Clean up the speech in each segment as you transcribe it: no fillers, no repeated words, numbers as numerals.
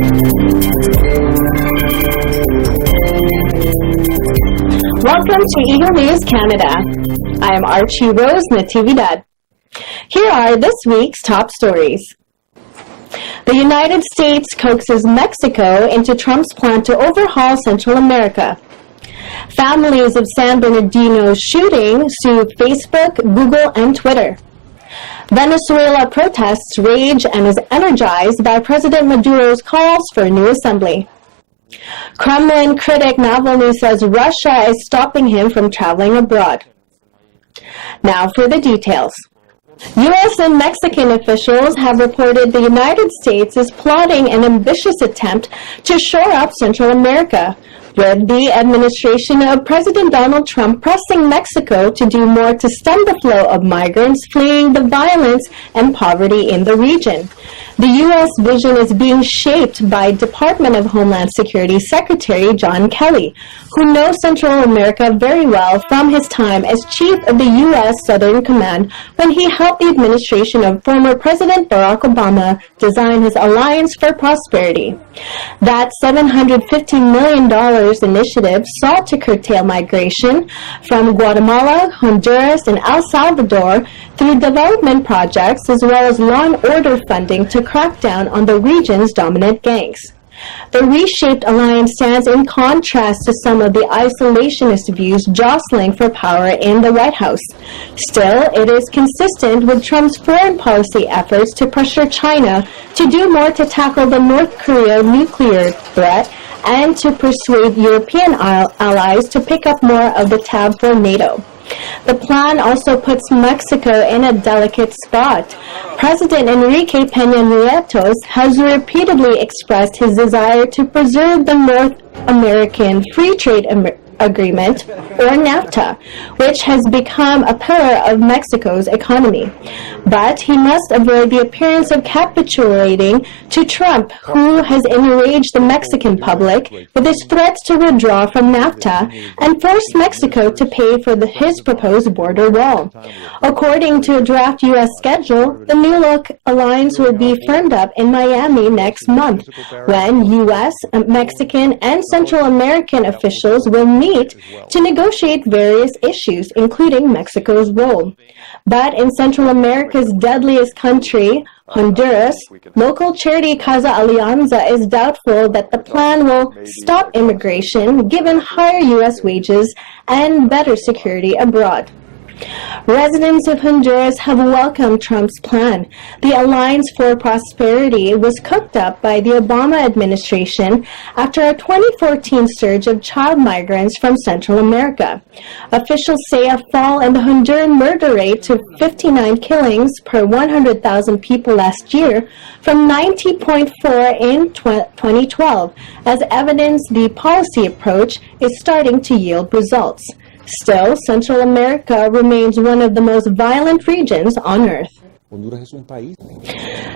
Welcome to Eagle News Canada. I am Archie Rose Natividad. Here are this week's top stories. The United States coaxes Mexico into Trump's plan to overhaul Central America. Families of San Bernardino shooting sue Facebook, Google, and Twitter. Venezuela protests rage and is energized by President Maduro's calls for a new assembly. Kremlin critic Navalny says Russia is stopping him from traveling abroad. Now for the details. U.S. and Mexican officials have reported the United States is plotting an ambitious attempt to shore up Central America, with the administration of President Donald Trump pressing Mexico to do more to stem the flow of migrants fleeing the violence and poverty in the region. The U.S. vision is being shaped by Department of Homeland Security Secretary John Kelly, who knows Central America very well from his time as chief of the U.S. Southern Command when he helped the administration of former President Barack Obama design his Alliance for Prosperity. That $750 million initiative sought to curtail migration from Guatemala, Honduras, and El Salvador through development projects as well as law and order funding to crack down on the region's dominant gangs. The reshaped alliance stands in contrast to some of the isolationist views jostling for power in the White House. Still, it is consistent with Trump's foreign policy efforts to pressure China to do more to tackle the North Korea nuclear threat and to persuade European allies to pick up more of the tab for NATO. The plan also puts Mexico in a delicate spot. President Enrique Peña Nieto has repeatedly expressed his desire to preserve the North American Free Trade Agreement, or NAFTA, which has become a pillar of Mexico's economy. But he must avoid the appearance of capitulating to Trump, who has enraged the Mexican public with his threats to withdraw from NAFTA and force Mexico to pay for his proposed border wall. According to a draft U.S. schedule, the new look alliance will be firmed up in Miami next month, when U.S., Mexican, and Central American officials will meet to negotiate various issues, including Mexico's role. But in Central America's deadliest country, Honduras, local charity Casa Alianza is doubtful that the plan will stop immigration given higher U.S. wages and better security abroad. Residents of Honduras have welcomed Trump's plan. The Alliance for Prosperity was cooked up by the Obama administration after a 2014 surge of child migrants from Central America. Officials say a fall in the Honduran murder rate to 59 killings per 100,000 people last year from 90.4 in 2012 as evidence the policy approach is starting to yield results. Still, Central America remains one of the most violent regions on Earth.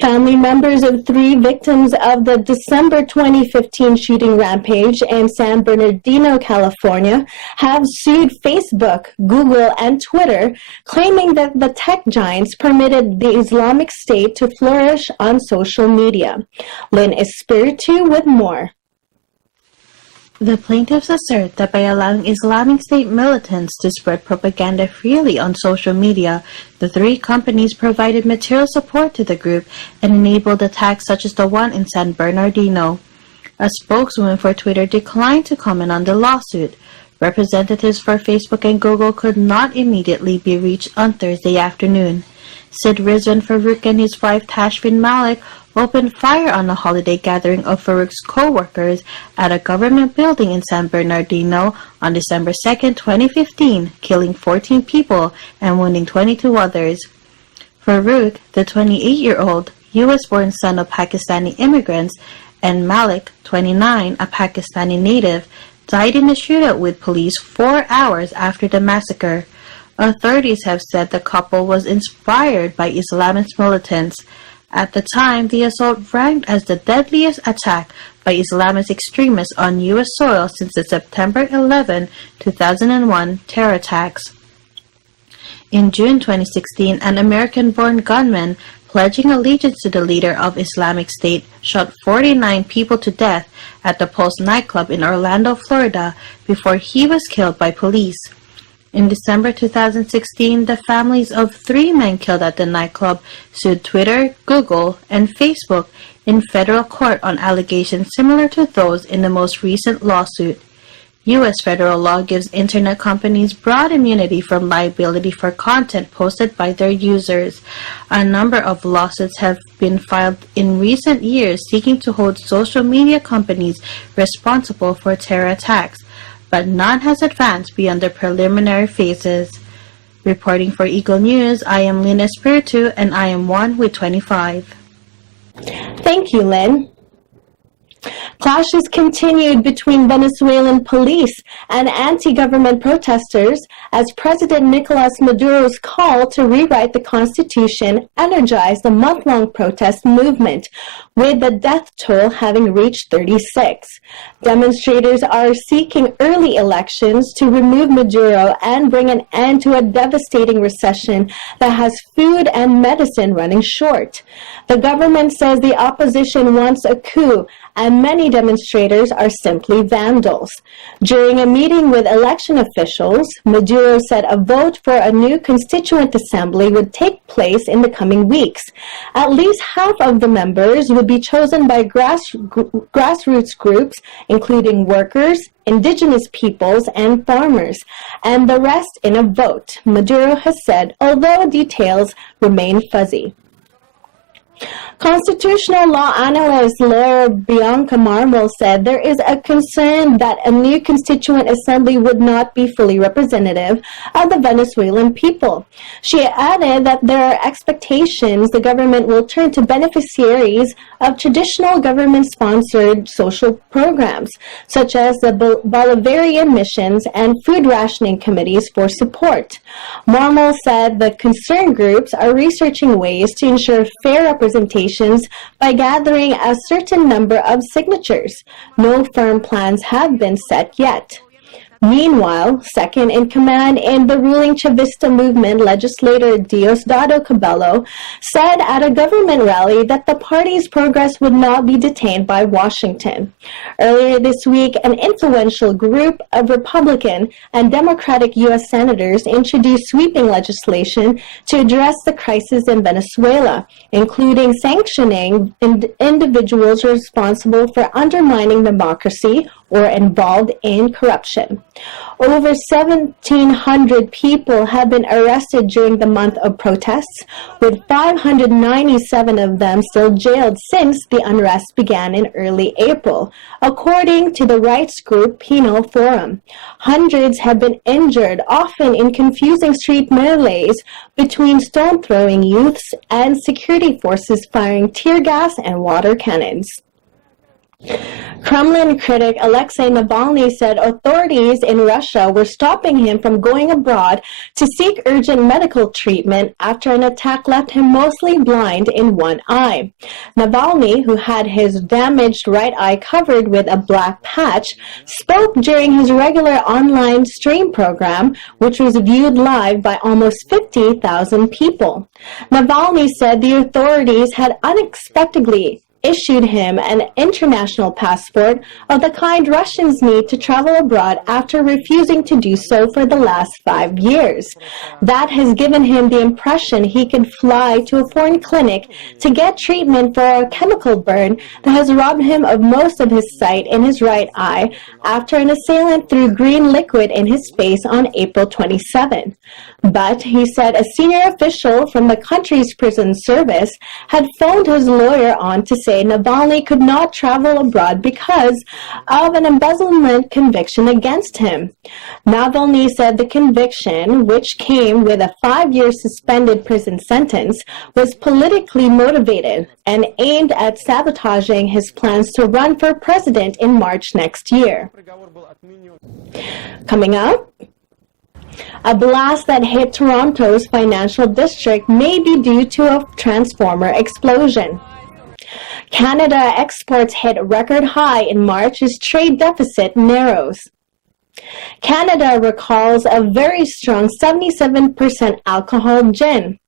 Family members of 3 victims of the December 2015 shooting rampage in San Bernardino, California, have sued Facebook, Google, and Twitter, claiming that the tech giants permitted the Islamic State to flourish on social media. Lynn Espiritu with more. The plaintiffs assert that by allowing Islamic State militants to spread propaganda freely on social media, the 3 companies provided material support to the group and enabled attacks such as the one in San Bernardino. A spokeswoman for Twitter declined to comment on the lawsuit. Representatives for Facebook and Google could not immediately be reached on Thursday afternoon. Sid Rizwan Farouk and his wife Tashfin Malik opened fire on a holiday gathering of Farouk's co-workers at a government building in San Bernardino on December 2, 2015, killing 14 people and wounding 22 others. Farouk, the 28-year-old U.S.-born son of Pakistani immigrants, and Malik, 29, a Pakistani native, died in a shootout with police 4 hours after the massacre. Authorities have said the couple was inspired by Islamist militants. At the time, the assault ranked as the deadliest attack by Islamist extremists on U.S. soil since the September 11, 2001 terror attacks. In June 2016, an American-born gunman pledging allegiance to the leader of Islamic State, shot 49 people to death at the Pulse nightclub in Orlando, Florida, before he was killed by police. In December 2016, the families of 3 men killed at the nightclub sued Twitter, Google, and Facebook in federal court on allegations similar to those in the most recent lawsuit. U.S. federal law gives internet companies broad immunity from liability for content posted by their users. A number of lawsuits have been filed in recent years seeking to hold social media companies responsible for terror attacks, but none has advanced beyond the preliminary phases. Reporting for Eagle News, I am Lynn Espiritu, and I am 1 with 25. Thank you, Lynn. Clashes continued between Venezuelan police and anti-government protesters as President Nicolas Maduro's call to rewrite the constitution energized the month-long protest movement, with the death toll having reached 36. Demonstrators are seeking early elections to remove Maduro and bring an end to a devastating recession that has food and medicine running short. The government says the opposition wants a coup, and many demonstrators are simply vandals. During a meeting with election officials, Maduro said a vote for a new constituent assembly would take place in the coming weeks. At least half of the members would be chosen by grassroots groups, including workers, indigenous peoples, and farmers, and the rest in a vote, Maduro has said, although details remain fuzzy. Constitutional law analyst lawyer Bianca Marmol said there is a concern that a new constituent assembly would not be fully representative of the Venezuelan people. She added that there are expectations the government will turn to beneficiaries of traditional government-sponsored social programs, such as the Bolivarian missions and food rationing committees for support. Marmol said the concerned groups are researching ways to ensure fair representation by gathering a certain number of signatures. No firm plans have been set yet. Meanwhile, second in command in the ruling Chavista movement, legislator Diosdado Cabello said at a government rally that the party's progress would not be detained by Washington. Earlier this week, an influential group of Republican and Democratic U.S. senators introduced sweeping legislation to address the crisis in Venezuela, including sanctioning individuals responsible for undermining democracy or involved in corruption. Over 1,700 people have been arrested during the month of protests, with 597 of them still jailed since the unrest began in early April, according to the rights group Penal Forum. Hundreds have been injured, often in confusing street melees between stone-throwing youths and security forces firing tear gas and water cannons. Kremlin critic Alexei Navalny said authorities in Russia were stopping him from going abroad to seek urgent medical treatment after an attack left him mostly blind in one eye. Navalny, who had his damaged right eye covered with a black patch, spoke during his regular online stream program, which was viewed live by almost 50,000 people. Navalny said the authorities had unexpectedly issued him an international passport of the kind Russians need to travel abroad after refusing to do so for the last 5 years. That has given him the impression he could fly to a foreign clinic to get treatment for a chemical burn that has robbed him of most of his sight in his right eye after an assailant threw green liquid in his face on April 27. But, he said, a senior official from the country's prison service had phoned his lawyer on to say Navalny could not travel abroad because of an embezzlement conviction against him. Navalny said the conviction, which came with a 5-year suspended prison sentence, was politically motivated and aimed at sabotaging his plans to run for president in March next year. Coming up, a blast that hit Toronto's financial district may be due to a transformer explosion. Canada exports hit record high in March as trade deficit narrows. Canada recalls a very strong 77% alcohol gin.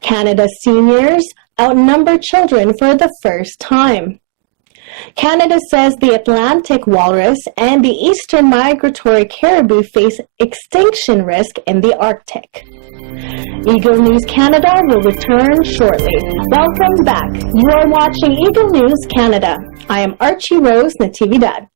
Canada's seniors outnumber children for the first time. Canada says the Atlantic walrus and the eastern migratory caribou face extinction risk in the Arctic. Eagle News Canada will return shortly. Welcome back. You are watching Eagle News Canada. I am Archie Rose Natividad.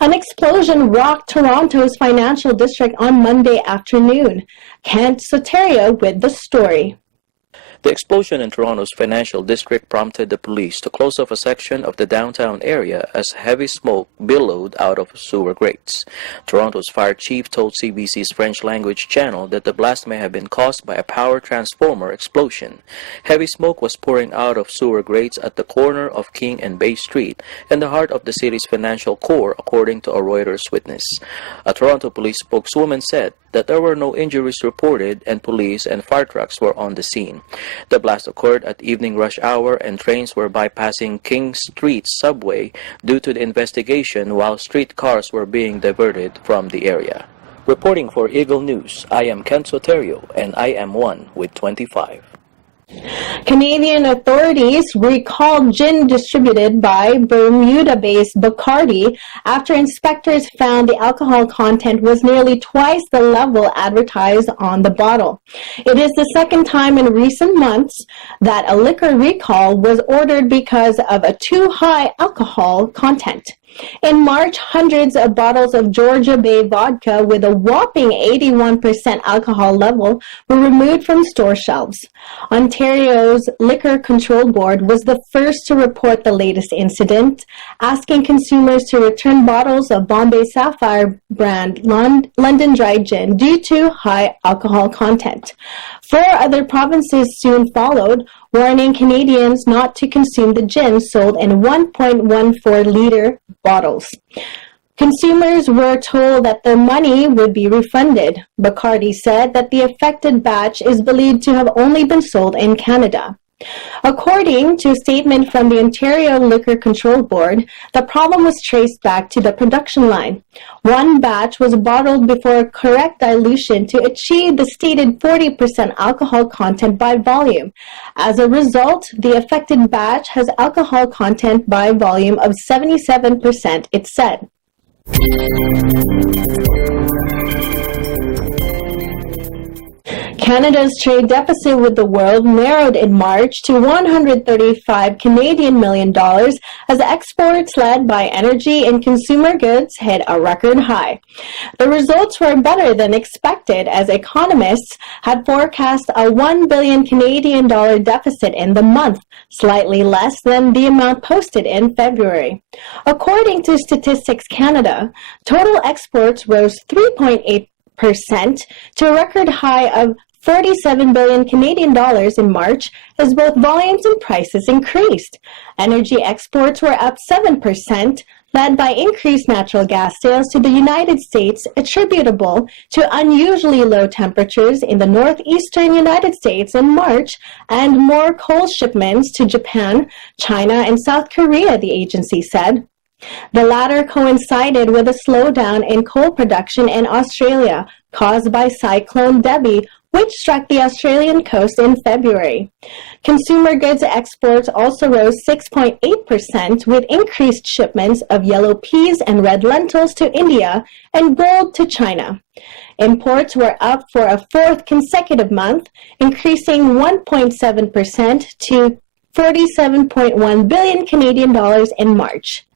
An explosion rocked Toronto's financial district on Monday afternoon. Kent Soterio with the story. The explosion in Toronto's financial district prompted the police to close off a section of the downtown area as heavy smoke billowed out of sewer grates. Toronto's fire chief told CBC's French-language channel that the blast may have been caused by a power transformer explosion. Heavy smoke was pouring out of sewer grates at the corner of King and Bay Street in the heart of the city's financial core, according to a Reuters witness. A Toronto police spokeswoman said that there were no injuries reported and police and fire trucks were on the scene. The blast occurred at evening rush hour and trains were bypassing King Street subway due to the investigation while street cars were being diverted from the area. Reporting for Eagle News, I am Kent Soterio and I am one with 25. Canadian authorities recalled gin distributed by Bermuda-based Bacardi after inspectors found the alcohol content was nearly twice the level advertised on the bottle. It is the second time in recent months that a liquor recall was ordered because of a too high alcohol content. In March, hundreds of bottles of Georgia Bay vodka with a whopping 81% alcohol level were removed from store shelves. Ontario's Liquor Control Board was the first to report the latest incident, asking consumers to return bottles of Bombay Sapphire brand London Dry Gin due to high alcohol content. 4 other provinces soon followed, warning Canadians not to consume the gin sold in 1.14-liter bottles. Consumers were told that their money would be refunded. Bacardi said that the affected batch is believed to have only been sold in Canada. According to a statement from the Ontario Liquor Control Board, the problem was traced back to the production line. One batch was bottled before correct dilution to achieve the stated 40% alcohol content by volume. As a result, the affected batch has alcohol content by volume of 77%, it said. Canada's trade deficit with the world narrowed in March to $135 Canadian million as exports led by energy and consumer goods hit a record high. The results were better than expected as economists had forecast a $1 billion Canadian dollar deficit in the month, slightly less than the amount posted in February. According to Statistics Canada, total exports rose 3.8% to a record high of 47 billion Canadian dollars in March as both volumes and prices increased. Energy exports were up 7%, led by increased natural gas sales to the United States attributable to unusually low temperatures in the northeastern United States in March and more coal shipments to Japan, China, and South Korea, the agency said. The latter coincided with a slowdown in coal production in Australia caused by Cyclone Debbie, which struck the Australian coast in February. Consumer goods exports also rose 6.8% with increased shipments of yellow peas and red lentils to India and gold to China. Imports were up for a 4th consecutive month, increasing 1.7% to 47.1 billion Canadian dollars in March.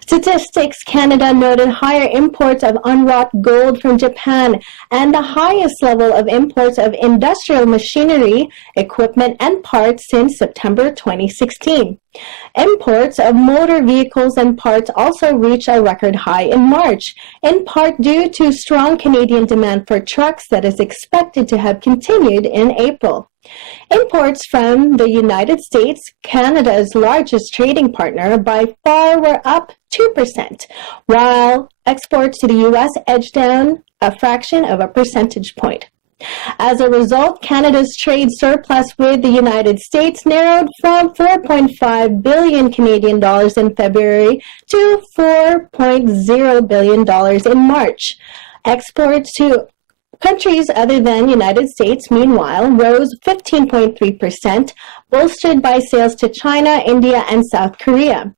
Statistics Canada noted higher imports of unwrought gold from Japan and the highest level of imports of industrial machinery, equipment, and parts since September 2016. Imports of motor vehicles and parts also reached a record high in March, in part due to strong Canadian demand for trucks that is expected to have continued in April. Imports from the United States, Canada's largest trading partner, by far were up 2%, while exports to the U.S. edged down a fraction of a percentage point. As a result, Canada's trade surplus with the United States narrowed from 4.5 billion Canadian dollars in February to 4.0 billion dollars in March. Exports to Countries other than United States, meanwhile, rose 15.3%, bolstered by sales to China, India, and South Korea.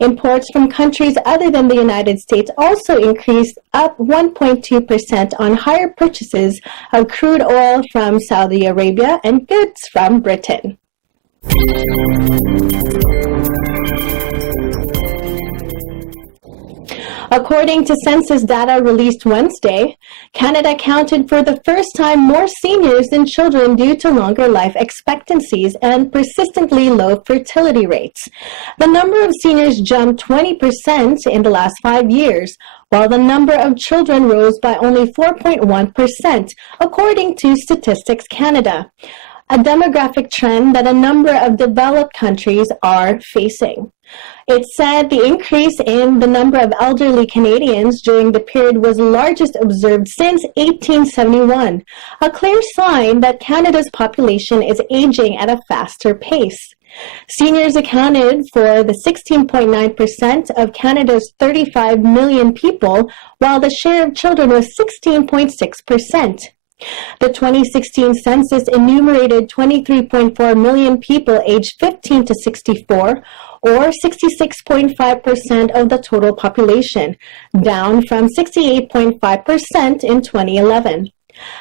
Imports from countries other than the United States also increased, up 1.2% on higher purchases of crude oil from Saudi Arabia and goods from Britain. According to census data released Wednesday, Canada counted for the first time more seniors than children due to longer life expectancies and persistently low fertility rates. The number of seniors jumped 20% in the last 5 years, while the number of children rose by only 4.1%, according to Statistics Canada, a demographic trend that a number of developed countries are facing. It said the increase in the number of elderly Canadians during the period was the largest observed since 1871, a clear sign that Canada's population is aging at a faster pace. Seniors accounted for the 16.9% of Canada's 35 million people, while the share of children was 16.6%. The 2016 census enumerated 23.4 million people aged 15 to 64, or 66.5% of the total population, down from 68.5% in 2011.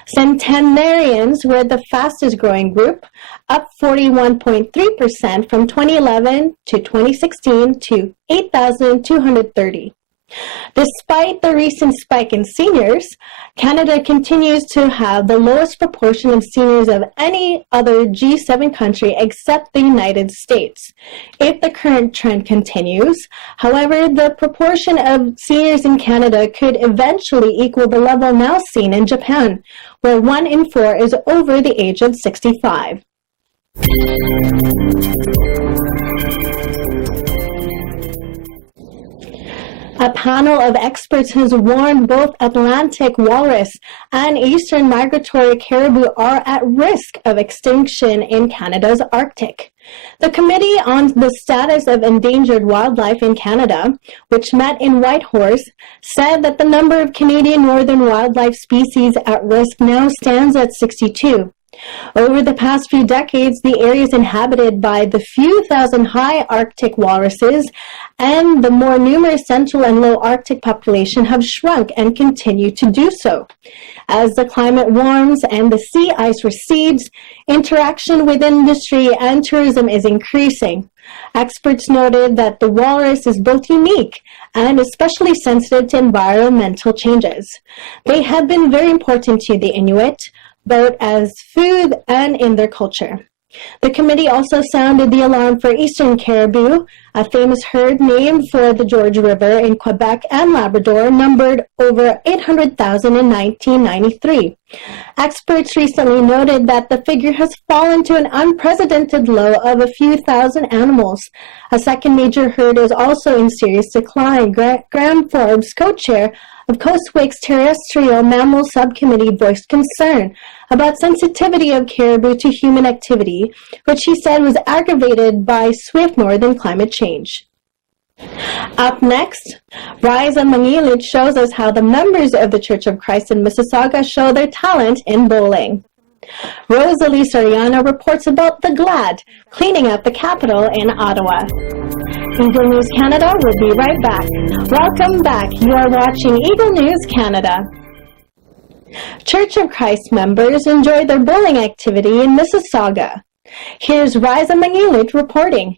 Centenarians were the fastest growing group, up 41.3% from 2011 to 2016 to 8,230. Despite the recent spike in seniors, Canada continues to have the lowest proportion of seniors of any other G7 country except the United States. If the current trend continues, however, the proportion of seniors in Canada could eventually equal the level now seen in Japan, where 1 in 4 is over the age of 65. A panel of experts has warned both Atlantic walrus and eastern migratory caribou are at risk of extinction in Canada's Arctic. The Committee on the Status of Endangered Wildlife in Canada, which met in Whitehorse, said that the number of Canadian northern wildlife species at risk now stands at 62. Over the past few decades, the areas inhabited by the few thousand high Arctic walruses and the more numerous central and low Arctic population have shrunk and continue to do so. As the climate warms and the sea ice recedes, interaction with industry and tourism is increasing. Experts noted that the walrus is both unique and especially sensitive to environmental changes. They have been very important to the Inuit, both as food and in their culture. The committee also sounded the alarm for eastern caribou, a famous herd named for the George River in Quebec and Labrador, numbered over 800,000 in 1993. Experts recently noted that the figure has fallen to an unprecedented low of a few thousand animals. A second major herd is also in serious decline. Graham Forbes, co-chair of Coastwake's Terrestrial Mammal Subcommittee, voiced concern about sensitivity of caribou to human activity, which he said was aggravated by swift northern climate change. Up next, Riza Mangilit shows us how the members of the Church of Christ in Mississauga show their talent in bowling. Rosalie Soriano reports about the GLAD, cleaning up the capital in Ottawa. Eagle News Canada will be right back. Welcome back. You are watching Eagle News Canada. Church of Christ members enjoyed their bowling activity in Mississauga. Here's Riza Mangilit reporting.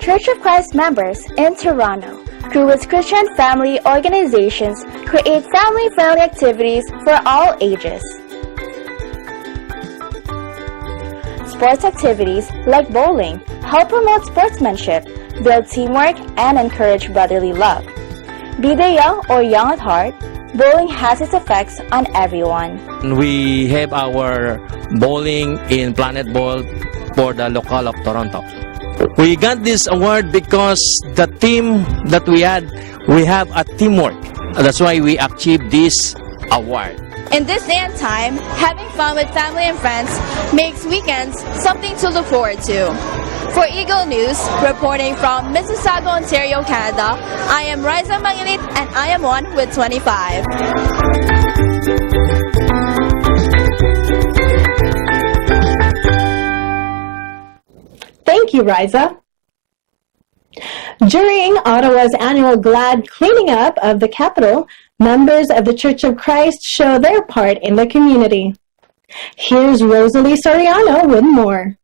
Church of Christ members in Toronto, through its Christian family organizations, create family-friendly activities for all ages. Sports activities like bowling help promote sportsmanship, build teamwork, and encourage brotherly love. Be they young or young at heart, bowling has its effects on everyone. We have our bowling in Planet Ball for the local of Toronto. We got this award because the team that we have a teamwork. That's why we achieved this award. In this day and time, having fun with family and friends makes weekends something to look forward to. For Eagle News, reporting from Mississauga, Ontario, Canada, I am Riza Mangilit and I am one with 25. Thank you, Riza. During Ottawa's annual Glad cleaning up of the capital, members of the Church of Christ show their part in the community. Here's Rosalie Soriano with more.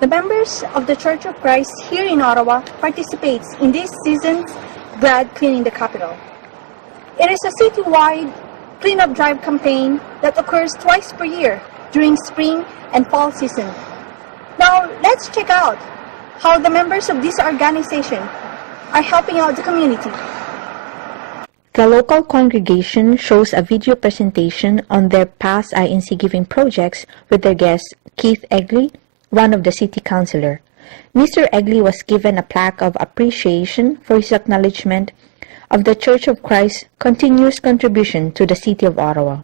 The members of the Church of Christ here in Ottawa participates in this season's Glad Cleaning the Capital. It is a citywide cleanup drive campaign that occurs twice per year during spring and fall season. Now, let's check out how the members of this organization are helping out the community. The local congregation shows a video presentation on their past INC giving projects with their guest, Keith Egley, one of the city councillor. Mr. Egley was given a plaque of appreciation for his acknowledgement of the Church of Christ's continuous contribution to the city of Ottawa.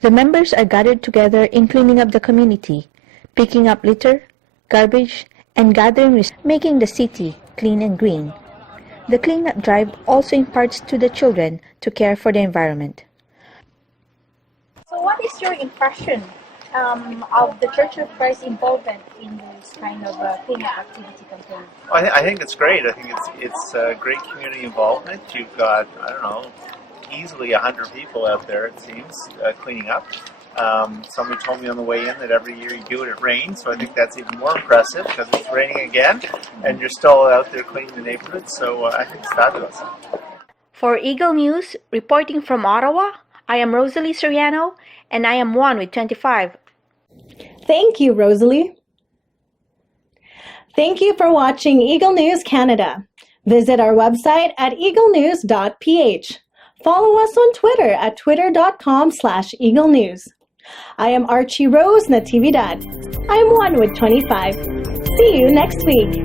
The members are gathered together in cleaning up the community, picking up litter, garbage, and gathering, making the city clean and green. The cleanup drive also imparts to the children to care for the environment. So what is your impression of the Church of Christ's involvement in this kind of cleanup activity campaign? I think it's great. I think it's great community involvement. You've got, I don't know, easily 100 people out there, it seems, cleaning up. Somebody told me on the way in that every year you do it, it rains, so I think that's even more impressive because it's raining again and you're still out there cleaning the neighborhood, so I think it's fabulous. For Eagle News, reporting from Ottawa, I am Rosalie Soriano and I am one with 25. Thank you, Rosalie. Thank you for watching Eagle News Canada. Visit our website at Eaglenews.PH. Follow us on Twitter at twitter.com/EagleNews. I am Archie Rose Natividad. I am one with 25. See you next week.